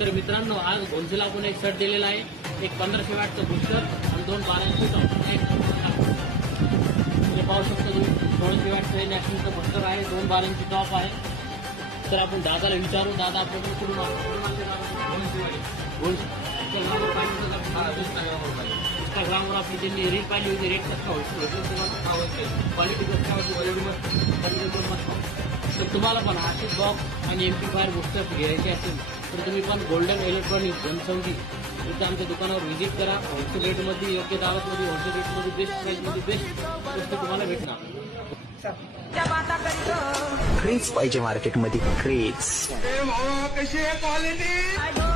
तर मित्रांनो, आज होलसेल आपण एक शर्ट दिलेला आहे, एक 1500 वॅटचं बुस्टर आणि 2 1200 टॉप. हे पाहू शकता तुम्ही, 1600 वॅटचं नॅशनलचं बुस्टर आहे, 2 1200 टॉप आहे. तर आपण दादाला विचारू, दादा आपल्याकडे कुठून इंस्टाग्रामवर आपली त्यांनी रील पाहिली होती, रेट कसा होईल, क्वालिटी कसा होती, तर तुम्हाला पण आशिष बॉक्स आणि एम्प्लिफायर बुस्टर घ्यायचे असेल तर तुम्ही पण गोल्डन इलेक्ट्रॉनिक्स घनसंगी इथं आमच्या दुकानावर व्हिजिट करा. होलसेल रेटमध्ये, योग्य दावामध्ये, होलसेल रेटमध्ये, बेस्ट प्राईसमध्ये बेस्ट वस्तू तुम्हाला भेटणार. क्रेज पाहिजे मार्केटमध्ये, क्रेज. कशी आहे क्वालिटी.